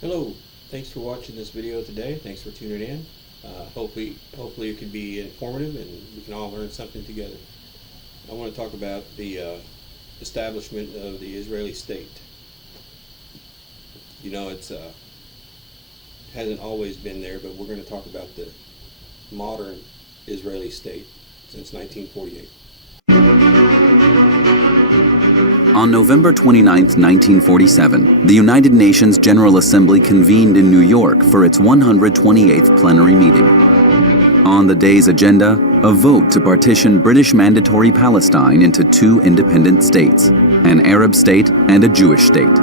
Hello, thanks for watching this video today. Thanks for tuning in. Hopefully it can be informative and we can all learn something together. I want to talk about the establishment of the Israeli state. You know, it's hasn't always been there, but we're going to talk about the modern Israeli state since 1948. On November 29, 1947, the United Nations General Assembly convened in New York for its 128th plenary meeting. On the day's agenda, a vote to partition British Mandatory Palestine into two independent states, an Arab state and a Jewish state.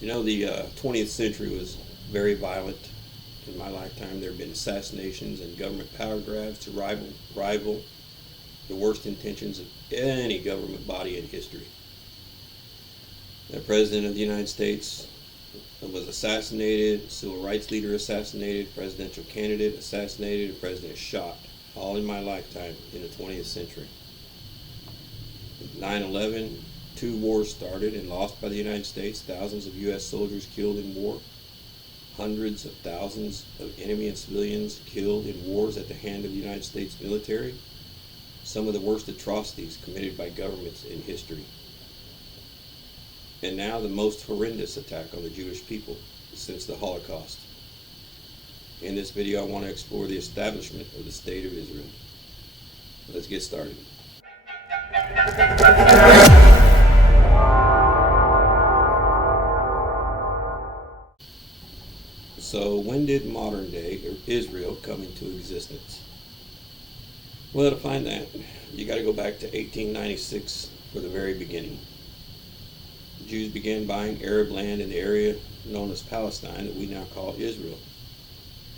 You know, the 20th century was very violent. In my lifetime, there have been assassinations and government power grabs to rival the worst intentions of any government body in history. The President of the United States was assassinated, civil rights leader assassinated, presidential candidate assassinated, a president shot, all in my lifetime in the 20th century. 9/11, two wars started and lost by the United States, thousands of U.S. soldiers killed in war, hundreds of thousands of enemy and civilians killed in wars at the hand of the United States military, some of the worst atrocities committed by governments in history. And now the most horrendous attack on the Jewish people since the Holocaust. In this video, I want to explore the establishment of the State of Israel. Let's get started. So when did modern day Israel come into existence? Well, to find that, you got to go back to 1896 for the very beginning. Jews began buying Arab land in the area known as Palestine that we now call Israel.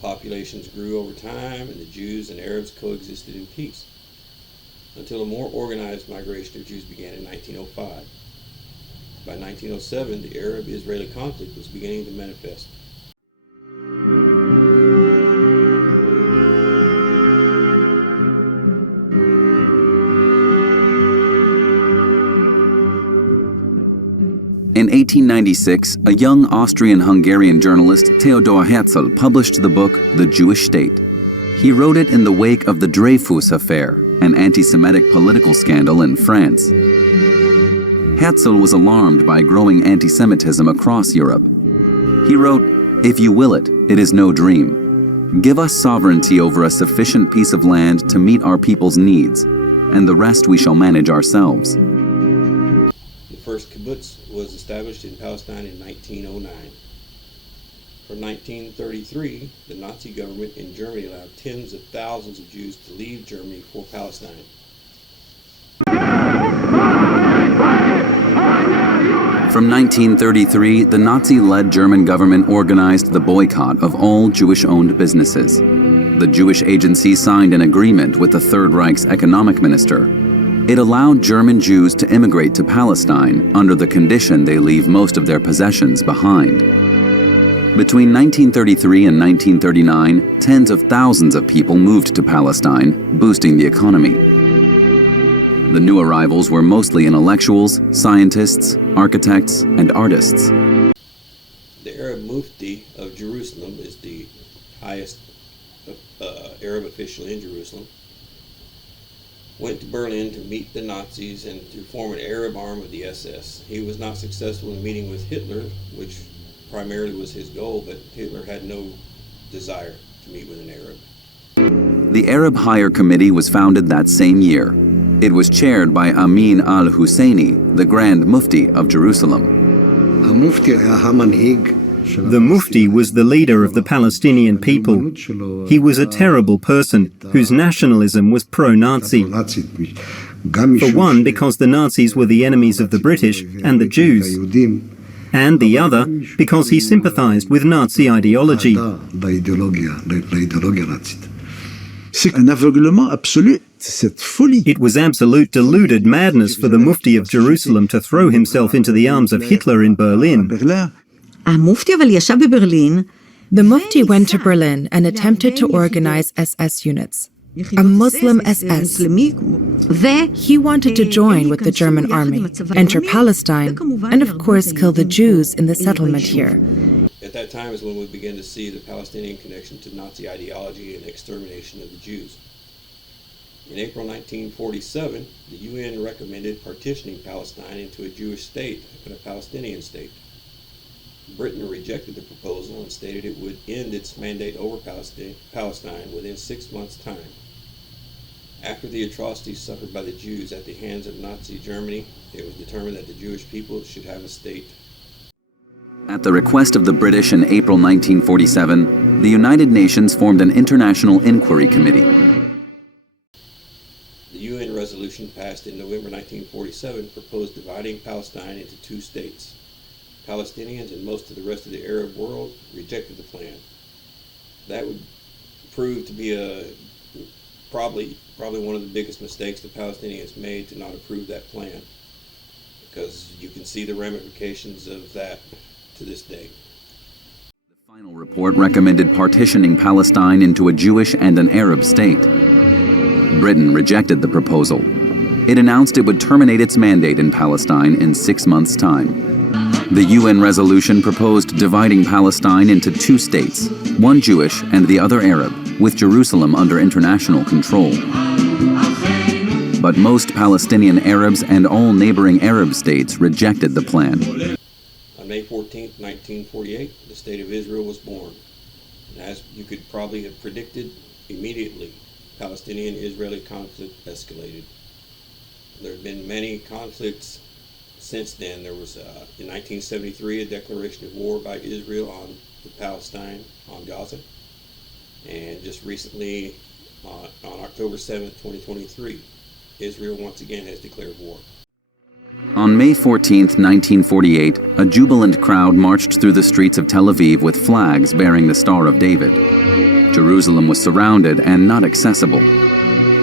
Populations grew over time and the Jews and Arabs coexisted in peace until a more organized migration of Jews began in 1905. By 1907, the Arab-Israeli conflict was beginning to manifest. In 1896, a young Austrian-Hungarian journalist, Theodor Herzl, published the book The Jewish State. He wrote it in the wake of the Dreyfus Affair, an anti-Semitic political scandal in France. Herzl was alarmed by growing anti-Semitism across Europe. He wrote, "If you will it, it is no dream. Give us sovereignty over a sufficient piece of land to meet our people's needs, and the rest we shall manage ourselves." The first kibbutz was established in Palestine in 1909. From 1933, the Nazi government in Germany allowed tens of thousands of Jews to leave Germany for Palestine. From 1933, the Nazi-led German government organized the boycott of all Jewish-owned businesses. The Jewish agency signed an agreement with the Third Reich's economic minister. It allowed German Jews to immigrate to Palestine under the condition they leave most of their possessions behind. Between 1933 and 1939, tens of thousands of people moved to Palestine, boosting the economy. The new arrivals were mostly intellectuals, scientists, architects, and artists. The Arab Mufti of Jerusalem is the highest Arab official in Jerusalem. Went to Berlin to meet the Nazis and to form an Arab arm of the SS. He was not successful in meeting with Hitler, which primarily was his goal, but Hitler had no desire to meet with an Arab. The Arab Higher Committee was founded that same year. It was chaired by Amin al-Husseini, the Grand Mufti of Jerusalem. The Mufti was the leader of the Palestinian people. He was a terrible person whose nationalism was pro-Nazi. For one, because the Nazis were the enemies of the British and the Jews. And the other, because he sympathized with Nazi ideology. It was absolute deluded madness for the Mufti of Jerusalem to throw himself into the arms of Hitler in Berlin. The Mufti went to Berlin and attempted to organize SS units. a Muslim SS. He wanted to join with the German army, enter Palestine, and of course kill the Jews in the settlement here. At that time is when we began to see the Palestinian connection to Nazi ideology and extermination of the Jews. In April 1947, the UN recommended partitioning Palestine into a Jewish state and a Palestinian state. Britain rejected the proposal and stated it would end its mandate over Palestine within 6 months' time. After the atrocities suffered by the Jews at the hands of Nazi Germany, it was determined that the Jewish people should have a state. At the request of the British in April 1947, the United Nations formed an international inquiry committee. The UN resolution passed in November 1947 proposed dividing Palestine into 2 states. Palestinians and most of the rest of the Arab world rejected the plan. That would prove to be probably one of the biggest mistakes the Palestinians made, to not approve that plan, because you can see the ramifications of that to this day. The final report recommended partitioning Palestine into a Jewish and an Arab state. Britain rejected the proposal. It announced it would terminate its mandate in Palestine in 6 months' time. The UN resolution proposed dividing Palestine into 2 states, one Jewish and the other Arab, with Jerusalem under international control. But most Palestinian Arabs and all neighboring Arab states rejected the plan. On May 14, 1948, the State of Israel was born. And as you could probably have predicted, immediately, Palestinian-Israeli conflict escalated. There have been many conflicts since then. There was, in 1973, a declaration of war by Israel on Palestine, on Gaza. And just recently, on October 7, 2023, Israel once again has declared war. On May 14, 1948, a jubilant crowd marched through the streets of Tel Aviv with flags bearing the Star of David. Jerusalem was surrounded and not accessible.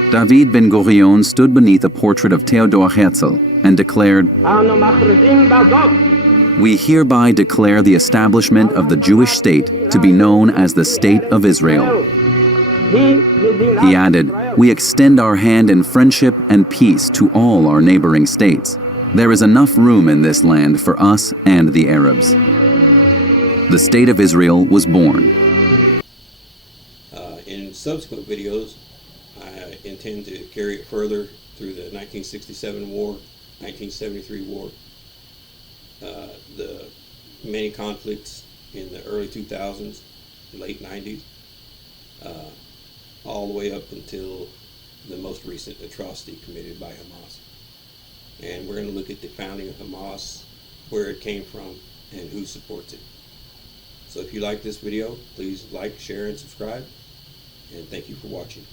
David Ben-Gurion stood beneath a portrait of Theodor Herzl and declared, "We hereby declare the establishment of the Jewish state to be known as the State of Israel." He added, "We extend our hand in friendship and peace to all our neighboring states. There is enough room in this land for us and the Arabs." The State of Israel was born. In subsequent videos, I intend to carry it further through the 1967 war, 1973 war, the many conflicts in the early 2000s, late 90s, all the way up until the most recent atrocity committed by Hamas. And we're going to look at the founding of Hamas, where it came from, and who supports it. So if you like this video, please like, share, and subscribe. And thank you for watching.